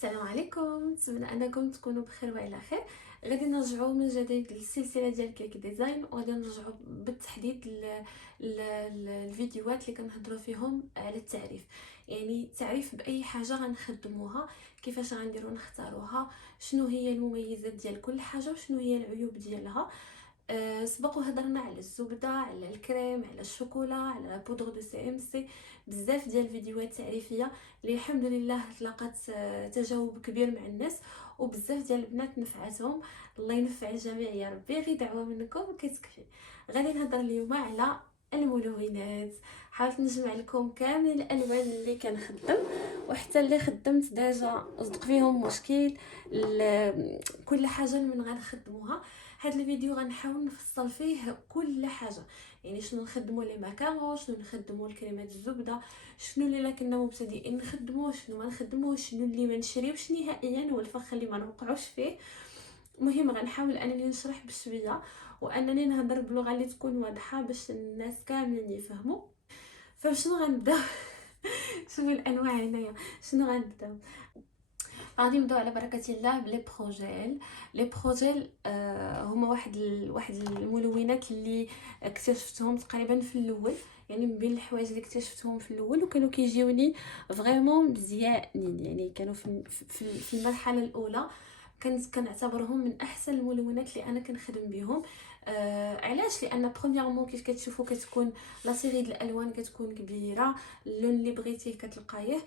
السلام عليكم، نتمنى انكم تكونوا بخير وعلى خير. غادي نرجعوا من جديد للسلسله ديال كيك ديزاين، وغادي نرجعوا بالتحديد الفيديوهات اللي كنهضروا فيهم على التعريف. يعني التعريف باي حاجه غنخدموها، كيفاش غنديروا نختاروها، شنو هي المميزات ديال كل حاجه وشنو هي العيوب ديالها. سبق وهضرنا على الزبده، على الكريم، على الشوكولا، على بودر دو سي ام سي. بزاف ديال الفيديوهات تعريفيه اللي الحمد لله تلاقات تجاوب كبير مع الناس، وبزاف ديال البنات نفعتهم. الله ينفع الجميع يا ربي، غير دعوه منكم كتكفي. غادي نهضر اليوم على الملونات. حاولت نجمع لكم كامل الالوان اللي كنخدم، وحتى اللي خدمت ديجا صدق فيهم مشكل. كل حاجه من غنخدموها هاد الفيديو غنحاول نفصل فيه كل حاجه. يعني شنو نخدموا لي ماكارون، شنو نخدموا الكريمات الزبده، شنو اللي كنا مبتدئين نخدموه، شنو ما نخدموش، شنو اللي ما نشريوش نهائيا والفخ اللي ما نوقعوش فيه. مهم غنحاول انني نشرح بشويه، وانني نهضر بلغه اللي تكون واضحه باش الناس كاملين يفهموا. فشنو غنبدا؟ شنو الانواع هنايا؟ شنو غنبدا؟ غادي نبداو على بركه الله بلي بروجيل. لي بروجيل هما واحد الملونات اللي اكتشفتهم تقريبا في الاول. يعني من بين الحوايج اللي اكتشفتهم في الاول وكانوا كيجيوني فريمون مزيانين، يعني كانوا في المرحله الاولى كنت كنعتبرهم من احسن الملونات اللي انا كنخدم بهم. علاش؟ لان برومييرمون كيف كتشوفوا كتكون لا سيري ديال الالوان كتكون كبيره، اللون اللي بغيتيه كتلقايه.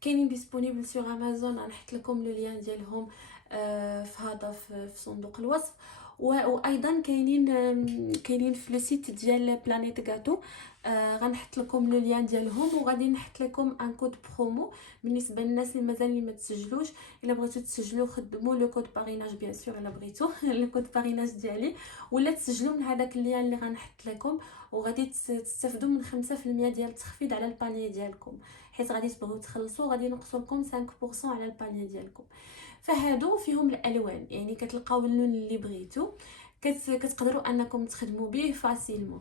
كاينين ديسپونيبل سور امازون، غنحط لكم لو لين ديالهم في هذا في صندوق الوصف. وايضا كاينين في لو سيت ديال بلانيت غاتو. غنحط لكم لو لين ديالهم، وغادي نحط لكم ان كود برومو بالنسبه للناس اللي مازال ما تسجلوش. الا بغيتو تسجلوا خدموا لو كود باريناج بيان سور، الا بغيتو لو كود باريناج ديالي، ولا تسجلوا من هذاك اللين اللي غنحط لكم، وغادي تستافدوا من 5% ديال التخفيض على الباني ديالكم. حيت غادي تبغيو تخلصوا غادي ينقصوا لكم 5% على الباني ديالكم. فهادو فيهم الالوان، يعني كتلقاو اللون اللي بغيتو، كتقدروا انكم تخدموا به فاسيلمون.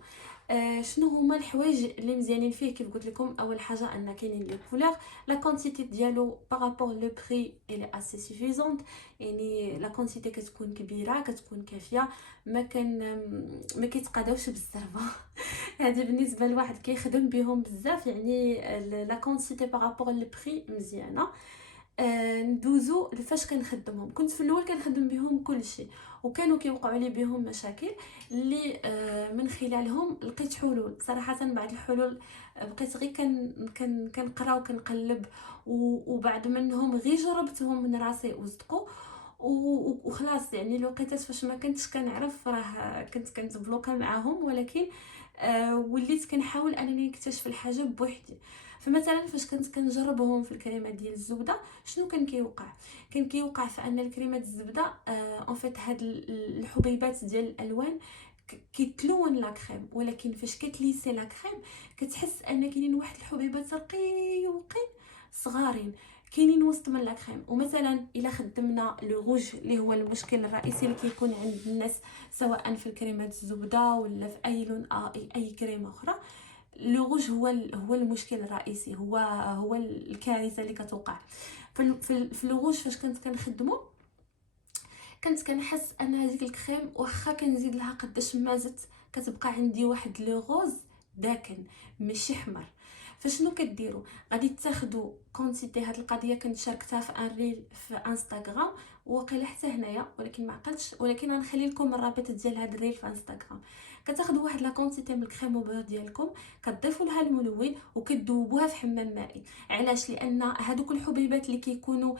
شنو هما الحوايج اللي مزيانين فيه؟ كيف قلت لكم، اول حاجه ان كاينين لي كولور. لا كونتيتي ديالو بارابور لو بري الي اسي سوفيزونت، يعني لا كونتيتي كتكون كبيره، كتكون كافيه، ما كيتقاداوش بالزربه. هذه بالنسبه لواحد كيخدم بهم بزاف، يعني لا كونتيتي بارابور لو بري مزيانه. ندوزو لفاش كنخدمهم. كنت في الاول كنخدم بهم كل شيء، وكانوا كيوقعوا لي بهم مشاكل اللي من خلالهم لقيت حلول. صراحه بعض الحلول بقيت غير كنقرا وكنقلب، وبعد منهم غير جربتهم من راسي وصدقوا. وخلاص، يعني الوقيتات فاش ما كنتش كنعرف راه كنت بلوكا معاهم، ولكن وليت كنحاول انني نكتشف الحاجه بوحدي. فمثلا فاش كنت كنجربهم في الكريمات ديال الزبده، شنو كان كيوقع؟ كان كيوقع فان الكريمات الزبده اون فيت هاد الحبيبات ديال الالوان كيتلون لا كريم، ولكن فاش كتليسي لا كريم كتحس ان كاينين واحد الحبيبات رقيقين صغارين كاينين وسط من لا كريم. ومثلا الا خدمنا لو روج اللي هو المشكل الرئيسي اللي كيكون عند الناس سواء في الكريمات الزبده ولا في اي لون اي كريمه اخرى، لو روج هو المشكل الرئيسي، هو الكارثه اللي كتوقع في لو روج. فاش كنت كنخدمو كنت كنحس ان هذيك الكريم واخا كنزيد لها قداش ما زدت كتبقى عندي واحد لو غوز داكن ماشي حمر. فشنو كديروا؟ غادي تاخذوا كونتيتي. هاد القضيه كنت شاركتها في ان ريل في انستغرام، وقيله حتى هنايا ولكن ما عقلتش، ولكن غنخلي لكم الرابط ديال هاد الريل في انستغرام. كتاخذوا واحد لا كونتيتي من الكريم وبور ديالكم، كتضيفوا لها الملون وكتذوبوها في حمام مائي. علاش؟ لان هادوك الحبيبات اللي كيكونوا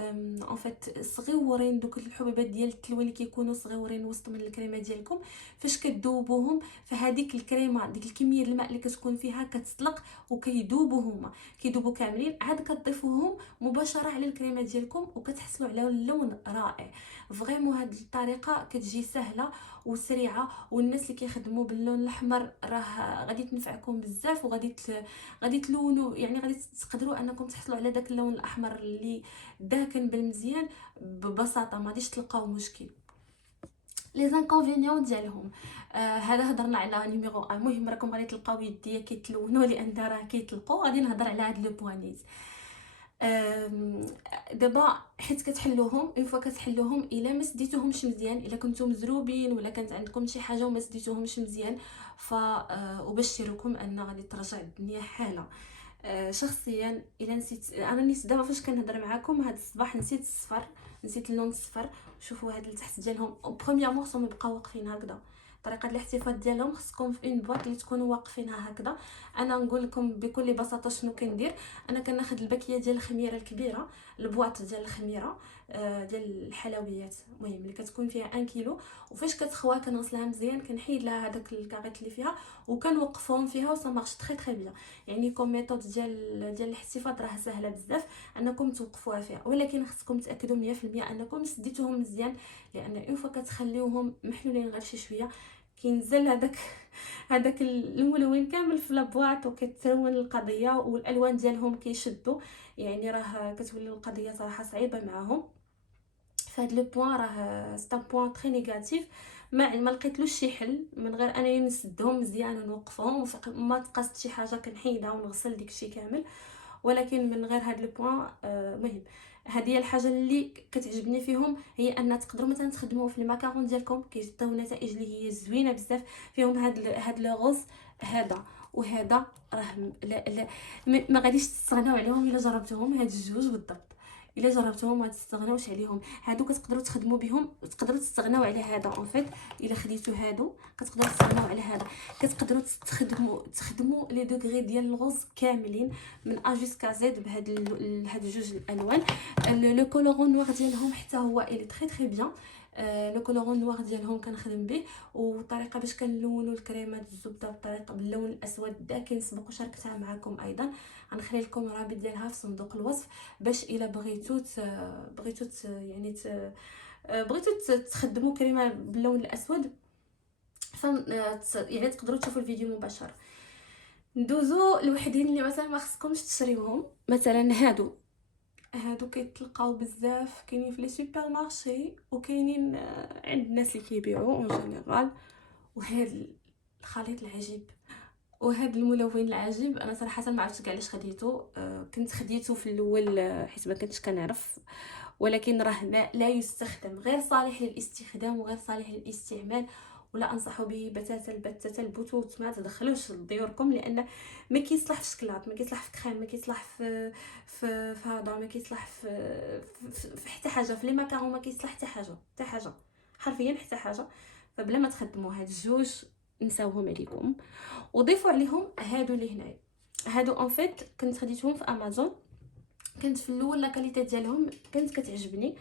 ان فيت صغيورين، دوك الحبيبات ديال التلوين اللي كيكونوا صغيورين وسط من الكريمه ديالكم، فاش كتذوبوهم فهاديك الكريمه ديك الكميه الماء اللي كتكون فيها كتطلق وكيذوبوا هما، كيذوبوا كاملين. عاد كتضيفوهم مباشره على الكريمه ديالكم وكتحصلوا على لون رائع. فريمون هاد الطريقه كتجي سهله وسريعه، والناس اللي كيخدموا باللون الاحمر راه غادي تنفعكم بزاف، غادي تلونوا، يعني غادي تقدروا انكم تحصلوا على داك اللون الاحمر اللي داكن بالمزيان ببساطه، ما غاديش تلقاو مشكل. لي زانكونفينيون ديالهم هذا هضرنا على نيميرو 1. المهم راكم غادي تلقاو يديا كيتلونوا لان راه كيطلقوا. غادي نهضر على هاد لو بوانيت. آم، دابا حيت كتحلوهم اون فوا كتحلوهم الا ما سديتوهمش مزيان، الا كنتو مزروبين ولا كانت عندكم شي حاجه وما سديتوهمش مزيان، ف ابشركم ان غادي ترجع الدنيا حاله. شخصيا الا نسيت، انا نسيت دابا فاش كنهضر معاكم هذا الصباح نسيت الصفر، نسيت اللون الصفر. شوفوا هاد التحت ديالهم برومييرمون خصهم يبقاو واقفين هكذا. طريقه الاحتفاظ ديالهم خصكم في اون بواط اللي تكونوا واقفينها هكذا. انا نقول لكم بكل بساطه شنو كندير. انا كناخذ الباكيه ديال الخميره الكبيره، البواط ديال الخميره ديال الحلويات، المهم اللي كتكون فيها 1 كيلو. وفاش كتخوا كنغسلها مزيان، كنحيد لها هذاك الكاغيط اللي فيها وكنوقفهم فيها، وصا مارش تري تري بيان. يعني كوم ميثود ديال الاحتفاظ راه سهله بزاف انكم توقفوها فيها، ولكن خصكم تاكدوا 100% انكم سديتوهم مزيان، لان اون فوا كتخليوهم محلولين غير شي شويه كينزل هذاك الملون كامل في لابواط وكترون القضيه، والالوان ديالهم كيشدوا. يعني راه كتولي القضيه صراحه صعيبه معاهم. فهاد لو بوين راه ستا بوين تري نيجاتيف. ما لقيتلوش شي حل من غير انني نسدهم مزيان ونوقفهم، ما تقاست شي حاجه كنحيدها ونغسل داكشي كامل. ولكن من غير هاد لو بوين مهم. هذه هي الحاجه اللي كتعجبني فيهم، هي ان تقدروا مثلا تخدموا في الماكارون ديالكم كيعطيو نتائج اللي هي زوينه بزاف. فيهم هاد لو غوز هذا وهذا، راه لا لا ما غاديش تستغناو عليهم الا جربتوهم، هاد الجوج بالضبط. الا جربتوهم ما تستغناوش عليهم. هادو كتقدروا تخدموا بهم، تقدروا تستغناو على هذا اون فيت. الا خديتو هادو كتقدروا تستغناو على هذا. كتقدروا تخدموا لي دوغري ديال الغوز كاملين من ا جوسكا زد هاد جوج الالوان. لو كولورون نوار ديالهم حتى هو الي تري تري بيان. لو كولورون نوار ديالهم كنخدم به. والطريقه باش كنلونوا الكريمات الزبده بطريقه باللون الاسود الداكن سبق وشاركتها معكم ايضا. غنخلي لكم الرابط ديالها في صندوق الوصف، باش الا يعني بغيتو تخدموا كريمه باللون الاسود، ف يعني تقدروا تشوفوا الفيديو مباشره. ندوزو الوحدين اللي مثلا ما خصكمش تشريوهم، مثلا هادو كيتلقاو بزاف، كاينين في لي سوبر مارشي وكاينين عند الناس اللي كيبيعوا اون جينيرال. وهذا الخليط العجيب وهذا الملون العجيب، انا صراحه ما عرفتش كاع علاش خديته. كنت خديته في الاول حيت ما كنتش كنعرف، ولكن راه لا يستخدم، غير صالح للاستخدام وغير صالح للاستعمال. ولا انصح به بتاتا البثوث ما تدخلوش لديوركم، لان ما كيصلح في الشكلاط، ما كيصلح في كريم، ما كيصلح في هذا، ما كيصلح في حتى حاجه، في لي ماكارون ما كيصلح حتى حاجه، حتى حاجه، حرفيا حتى حاجه. فبلا ما تخدموا هاد الجوج نساوهم عليكم. وضيفوا عليهم هادو اللي هنايا. هادو اون فيت كنت خديتهم في امازون. كانت في الاول لا كاليتي ديالهم كانت كتعجبني،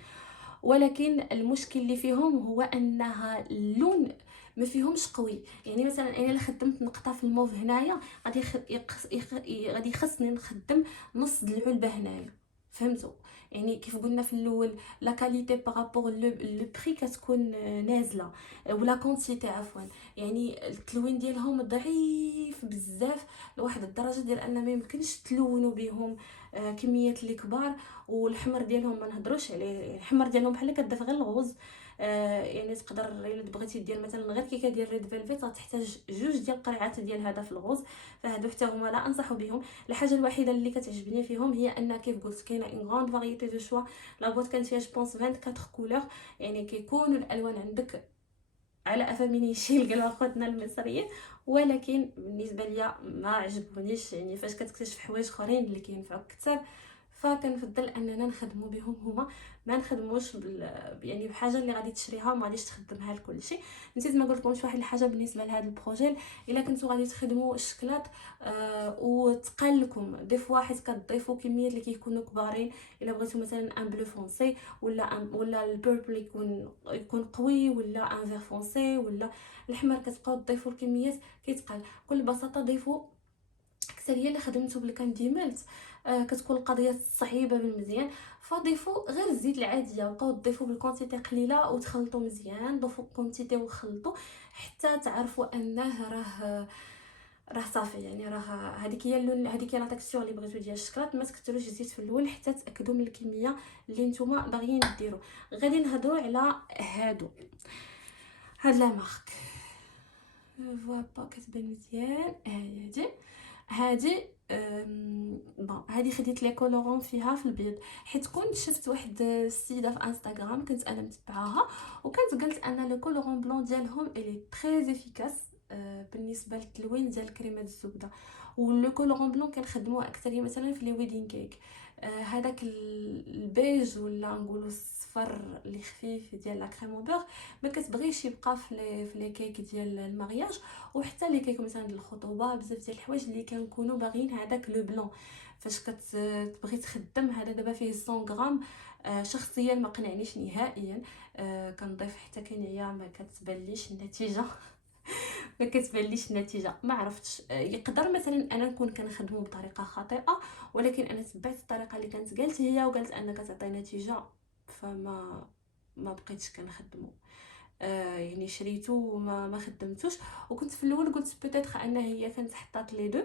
ولكن المشكل اللي فيهم هو انها اللون ما فيهمش قوي. يعني مثلا انا اللي خدمت نقطه في الموف هنايا، غادي يخصني نخدم نص د العلبه هنايا. فهمتوا؟ يعني كيف قلنا في الاول، لا كاليتي بارابور لو بري كتكون نازله، ولا كونتيتي عفوا. يعني التلوين ديالهم ضعيف بزاف لواحد الدرجه ديال ان ما يمكنش تلونوا بهم كميات اللي كبار. والحمر ديالهم ما نهضروش عليه، يعني الحمر ديالهم بحال كتضيف غير الغوز. يعني تقدر الا بغيتي دير مثلا غير كيكه ديال ريد فيلفيت غتحتاج جوج ديال القرعات ديال هذا في الغوز. فهادو حتى هما لا انصح بهم. الحاجه الوحيده اللي كتعجبني فيهم هي ان كيف قلت كاينه اون غراند فاريتي دو شوا. لا بوط كانت فيها جوبونس 24 كولور، يعني كيكونوا الالوان عندك على افمين يشيل قالوا اخواتنا المصريين. ولكن بالنسبه ليا ما عجبونيش، يعني فاش كتكتشف حوايج اخرين اللي كينفعوك كثر، فكنفضل اننا نخدموا بهم هما، ما نخدموش يعني بحاجه اللي غادي تشريها وما غاديش تخدمها لكل شيء. نسيت ما قلت لكمش واحد الحاجه بالنسبه لهذا البروجيل. الا كنتو غادي تخدموا الشكلاط وتقال لكم دي فوا حيت كتضيفوا كميات اللي كيكونوا كبارين. الا بغيتو مثلا ان بلو فونسي ولا البيربل يكون قوي، ولا ان فير فونسي، ولا الاحمر، كتبقاو تضيفوا الكميات كيتقال. بكل بساطه ضيفوا اكثريه اللي خدمته بالكاندي ميلت. كتكون القضيه صعيبه بالمزيان، فضيفوا غير الزيت العاديه، بقاو تضيفوا بالكونتيتي قليله وتخلطوا مزيان. ضيفوا الكونتيتي وخلطوا حتى تعرفوا انه راه صافي. يعني راه هذيك هي اللون، هذيك هي لا تكستور اللي بغيتو ديال الشكلاط. ما تكثروش الزيت في الاول حتى تاكدوا من الكميه اللي نتوما باغيين ديروا. غادي نهضروا على هاد لا مارك. فوا با كتبان مزيان. هادي بون هذه خديت لي كولورون فيها في البيض، حيت كنت شفت واحد السيده في انستغرام كنت انا متبعاها، وكانت قالت ان لو كولورون بلون ديالهم الي تري افيكاس بالنسبه للتلوين ديال كريمه الزبده. ولو كولورون بلون كنخدموه اكثر مثلا في لي ويدين كيك، هذاك البيج ولا نقولوا الصفر اللي خفيف ديال لا كريم بوغ ما كتبغيش يبقى في لي كيك ديال المارياج، وحتى لي كيك مثلا ديال الخطوبه بزاف ديال الحوايج اللي كنكونوا باغيين هذاك لو بلون. فاش كتبغي تخدم هذا دابا فيه 100 غرام، شخصيا ما قنعنيش نهائيا. كنضيف حتى كنعيا ما كتبانليش النتيجه ما كتبانليش النتيجه، ما عرفتش. يقدر مثلا انا نكون كنخدمه بطريقه خاطئه، ولكن انا تبعت الطريقه اللي كانت قالت هي وقالت انها كتعطي نتيجه، فما بقيتش كنخدمه. يعني شريته وما ما خدمتوش. وكنت في الاول قلت بيتيتر ان هي كانت حطات لي دو،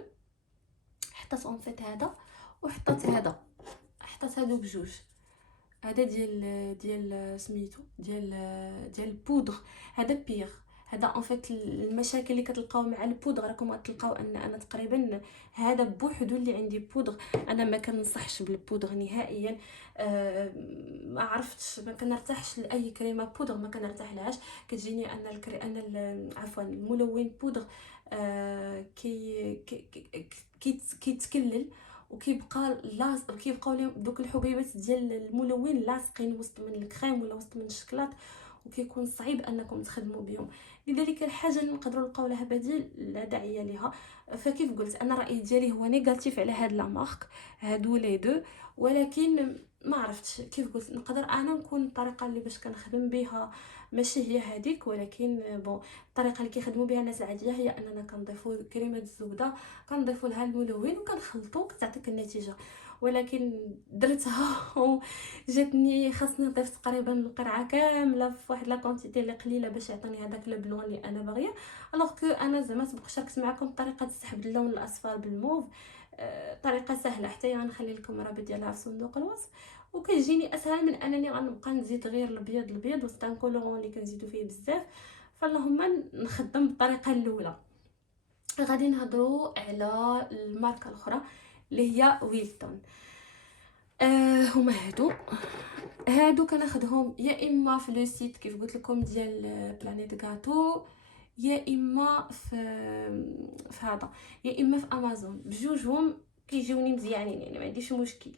حطات اون فيت هذا وحطات هذا، حطات هادو بجوج. هذا ديال سميتو ديال البودر، هذا بيغ. هذا اون فيت المشاكل اللي كتلقاو مع البودر راكم غتلقاو ان انا تقريبا هذا بوحدو اللي عندي بودر. انا ما كنصحش بالبودر نهائيا. ما عرفتش، ما كنرتاحش لاي كريمه بودر، ما كنرتاح لهاش. كتجيني ان عفوا الملون بودر كيتكلل وكيبقى لاصق، كيبقاو لي دوك الحبيبات ديال الملون لاصقين وسط من الكريم ولا وسط من الشكلاط، وكيكون صعيب انكم تخدموا بهم. لذلك الحاجه اللي نقدروا نلقاو لها بديل لا داعي ليها. فكيف قلت انا الراي ديالي هو نيجاتيف على هاد لا مارك، هادو لي دو. ولكن ما عرفتش، كيف قلت نقدر انا نكون الطريقه اللي باش كنخدم بها ماشي هي هذيك، ولكن بون الطريقه اللي كيخدموا بها الناس العاديه هي اننا كنضيفوا كريمه الزبده، كنضيفوا لها الملون وكنخلطوا كتعطيك النتيجه. ولكن درتها وجاتني خاصني نضيف تقريبا القرعه كامله في واحد لا كونتيتي اللي قليله باش يعطيني هذاك لو بلون اللي انا باغيه. الوغ كو انا زعما سبق شاركت معكم طريقه سحب اللون الاصفر بالموف، طريقه سهله، حتى غنخلي لكم الرابط ديالها في صندوق الوصف. وكيجيني اسهل من انني غنبقى نزيد غير الابيض وسط ان كولورون اللي كنزيدو فيه بزاف. فاللهم نخدم بالطريقه الاولى. غادي نهضروا على الماركه الاخرى اللي هي ويلتون. هما هادو كناخذهم يا اما في لو سيت كيف قلت لكم ديال بلانيت غاتو، يا اما في هذا، يا اما في امازون. بجوجهم كيجيوني مزيانين، يعني ما عنديش مشكل.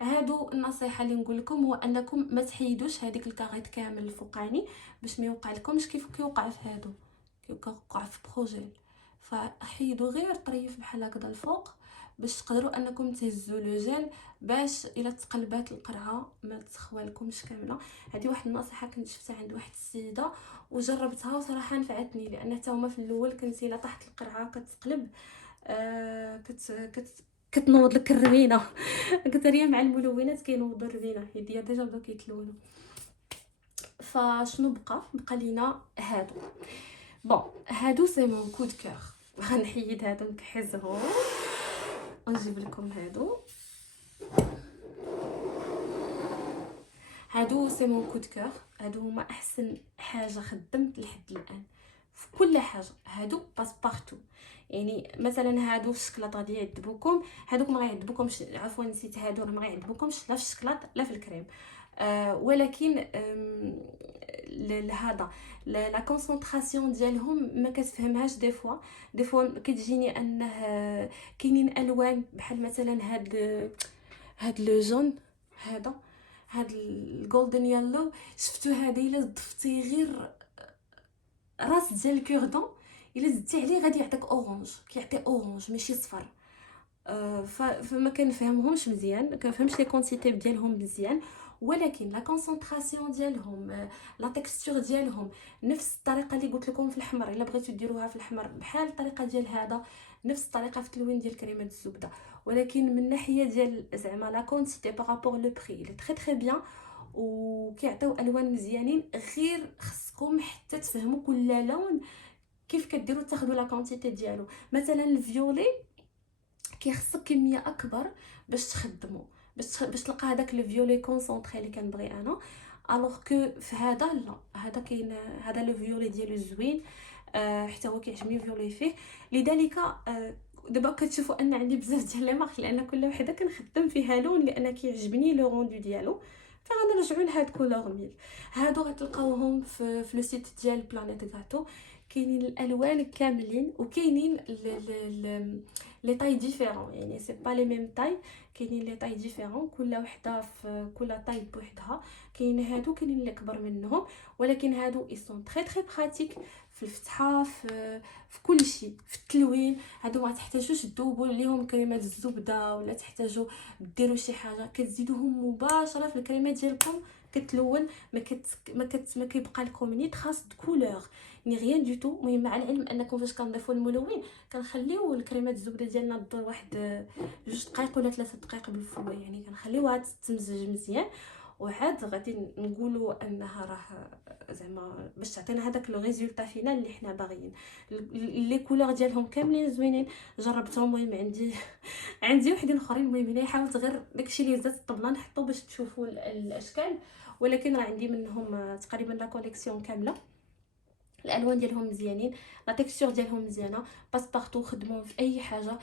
هادو النصيحه اللي نقول لكم هو انكم ما تحيدوش هذيك الكاريت كامل الفوقاني باش ما يوقع لكمش كيف كيوقع في هادو، كيوقع في بروجيل. فحيدوا غير طريف بحال هكذا الفوق باش تقدروا انكم تهزوا لو جيل، باش الا تقلبات القرعه ما تخوالكمش كامله. هذه واحد النصيحه كنت شفتها عند واحد السيده وجربتها وصراحه نفعتني، لان حتى هما في الاول كنتي الا طاحت القرعه كتقلب كتنوض لك الرمينه كتريا مع الملونات كينوضوا الرمينه، يديا ديجا بداو كيتلونوا. فشنو بقى لينا هادو. بون هادو سي مون كود كور. غنحيد هادو نكحزهم ونجيب لكم هادو سي مون كود كور. هادو هما احسن حاجه خدمت لحد الان في كل حاجه. هادو باس بارتو، يعني مثلا هادو الشكلاط غادي يعذبوكم، هادوك ما غيعذبوكمش، عفوا نسيت، هادو ما غيعذبوكمش لا في الشكلاط لا في الكريم. ولكن هذا لا كونسونطراسيون ديالهم ما كتفهمهاش دي فوا كتجيني انه كاينين الوان بحال مثلا هاد لو جون، هاد الجولدن يالو، شفتو هذا الا ضفتي غير راس ديال الكوردون الا زدتي عليه غادي يعطيك اورانج، كيعطي اورانج ماشي صفر. فما كنفهمهمش مزيان، ما كنفهمش لي كونتيتي ديالهم مزيان. ولكن لا كونسونطراسيون ديالهم، لا تكستور ديالهم نفس الطريقه اللي قلت لكم في الاحمر. الا بغيتو ديروها في الاحمر بحال الطريقه ديال هذا، نفس الطريقه في التلوين ديال كريمه الزبده. ولكن من ناحيه ديال زعما لا كونتيتي بارابور لو بري لي تري بيان، وكيعطيو الوان مزيانين. غير خصكم حتى تفهموا كل لون كيف كديروا تاخذوا لا كونتيتي ديالو. مثلا الفيولي كيخصك كميه اكبر باش تخدمو، باش تلقى هذاك لو فيولي كونسونطري اللي كنبغي انا. الوغ كو في هذا لا، هذا كاين هذا لو فيولي ديالو زوين، حتى هو كيعجبني الفيولي فيه. لذلك دابا كتشوفوا ان عندي بزاف ديال لي مارك، لان كل وحده كنخدم فيها لون لان كيعجبني لو روندو ديالو. فغنرجعوا لهاد كولور ميل. هادو غتلقاوهم في لو سيت ديال بلانيت غاتو. كاينين الالوان كاملين، وكاينين لي طاي ديفيرون، يعني سي با لي ميم طاي. كاينين لي طاي ديفيرون، كل وحده في كل طاي بوحدها. كاين هادو كاينين اللي كبر منهم، ولكن هادو اي سون تري تري براتيك في الفتحه، في كل شيء، في التلوين. هادو ما تحتاجوش تذوبوا عليهم كريمه الزبده، ولا تحتاجوا ديروا شي حاجه، كتزيدوهم مباشره في الكريمه ديالكم كتلون. ما كيبقى لكم ني تراس دو كولور ني غيان دو تو. المهم مع العلم انكم فاش كنضيفوا الملون كنخليو الكريمه الزبده ديالنا تدور واحد 2 دقائق ولا 3 دقائق بالفوا، يعني كنخليوها تتمزج مزيان. وعاد غادي نقولوا انها راه زعما باش تعطينا هذاك لو ريزولطا فينال اللي حنا باغيين. لي كولور ديالهم كاملين زوينين، جربتهم. المهم عندي وحدين اخرين. المهم هنا حاولت غير داكشي اللي زدت الطبله نحطو باش تشوفوا الاشكال، ولكن راه عندي منهم تقريبا لا كوليكسيون كامله. الالوان ديالهم مزيانين، لا تيكستور ديالهم مزيانه، باسبارتو خدموهم في اي حاجه.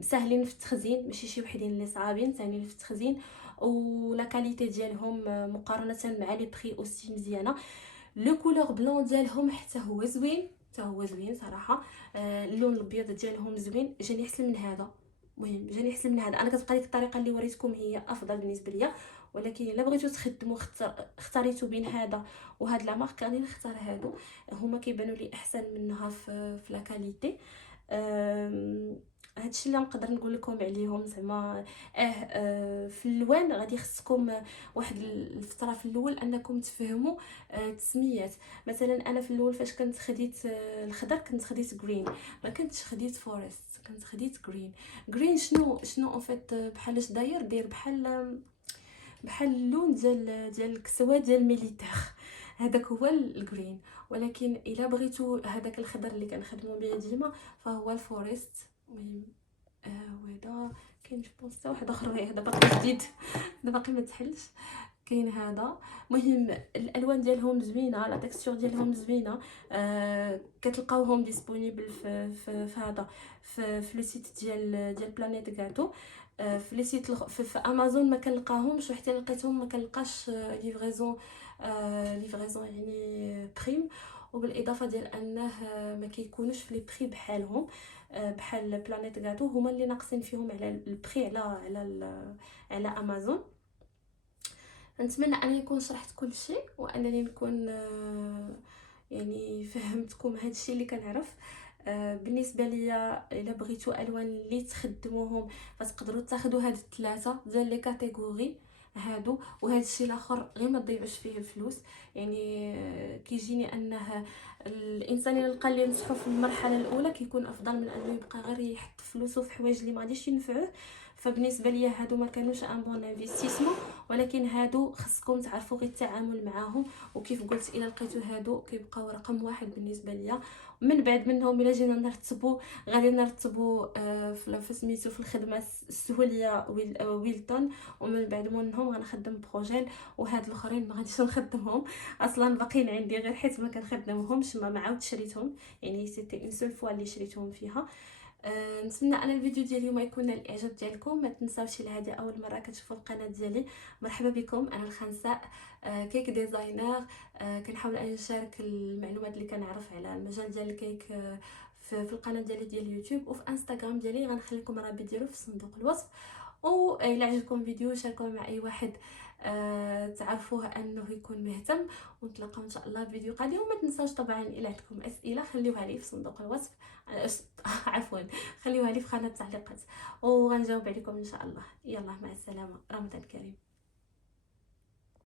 ساهلين في التخزين، ماشي شي وحدين اللي صعابين، ساهلين في التخزين. ولا كاليتي ديالهم مقارنه مع لي بري اوسي مزيانه. لو كولور بلون ديالهم حتى هو زوين، حتى هو زوين صراحه. اللون الابيض ديالهم زوين، جاني احسن من هذا. المهم جاني احسن من هذا. انا كتبقى لي الطريقه اللي وريتكم هي افضل بالنسبه ليا، ولكن الا بغيتو تخدموا اختاريتو بين هذا وهاد لا مارك، غادي نختار هادو. هما كيبانوا لي احسن منها في لا كاليتي. هادشي اللي نقدر نقول لكم عليهم زعما. في اللوان غادي خصكم واحد الفتره في الاول انكم تفهموا التسميات. مثلا انا في الاول فاش كنت خديت الخضر كنت خديت جرين، ما كنتش خديت فورست، كنت خديت جرين. جرين شنو اون فيت بحال داير بحال اللون ديال الكسوه ديال الميليتير. هذاك هو الجرين. ولكن الا بغيتو هذاك الخضر اللي كنخدموا به ديما فهو الفورست. المهم وهذا كاين جوبونس حتى واحد اخر، هذا باقي جديد هذا باقي ما تحلش. كاين هذا. مهم الالوان ديالهم زوينه، لا تكستور ديالهم زوينه. كتلقاوهم ديسپونيبل في هذا في لو سيت ديال بلانيت غاتو. في لي سيت في امازون ما كنلقاهمش، وحتى لقيتهم ما كنلقاش ليفريزون. ليفريزون يعني بريم. وبالاضافه ديال انه ما كيكونوش في لي بري بحالهم، بحال بلانيت غاتو هما اللي ناقصين فيهم على البري على امازون. نتمنى انني نكون شرحت كل شيء، وانني نكون يعني فهمتكم هادشي اللي كنعرف. بالنسبه ليا الا بغيتوا الوان اللي تخدموهم فتقدروا تاخذوا هاد الثلاثه ديال لي كاتيجوري هادو. وهذا الشيء الاخر غير ما تضيعوش فيه الفلوس. يعني كيجيني انه الانسان اللي لقى اللي ينصحو في المرحله الاولى كيكون افضل من انه يبقى غير يحط فلوسه في حوايج اللي ما غاديش ينفعوه. فبالنسبه ليا هادو ما كانوش ان بون انفستيسمون، ولكن هادو خصكم تعرفوا غير التعامل معاهم. وكيف قلت الى لقيتو هادو كيبقاو رقم واحد بالنسبه ليا. من بعد منهم الا جينا نرتبوا غادي نرتبوا في سميتو في الخدمه السهوليه ويلتون. ومن بعد منهم غنخدم بروجيل، وهاد الاخرين ما غاديش نخدمهم اصلا، باقيين عندي غير حيت ما كنخدمهمش، ما عاود شريتهم. يعني سيتي اون سول فوا اللي شريتهم فيها. نتمنى ان الفيديو ديال اليوم يكون نال الاعجاب ديالكم. ما تنساوش الا هذه اول مره كتشوفوا القناه ديالي، مرحبا بكم. انا الخنساء، كيك ديزاينر. كنحاول ان نشارك المعلومات اللي كنعرف على المجال ديال الكيك في القناه ديالي ديال اليوتيوب وفي انستغرام ديالي. غنخلي لكم الرابط ديالو في صندوق الوصف. والا عجبكم الفيديو شاركوه مع اي واحد تعرفوه انه يكون مهتم. ونتلاقاو ان شاء الله في فيديو قادم. وما تنساوش طبعا الى عندكم اسئله خليوها لي في صندوق الوصف. عفوا خليوها لي في خانه التعليقات وغنجاوب عليكم ان شاء الله. يلا مع السلامه، رمضان كريم.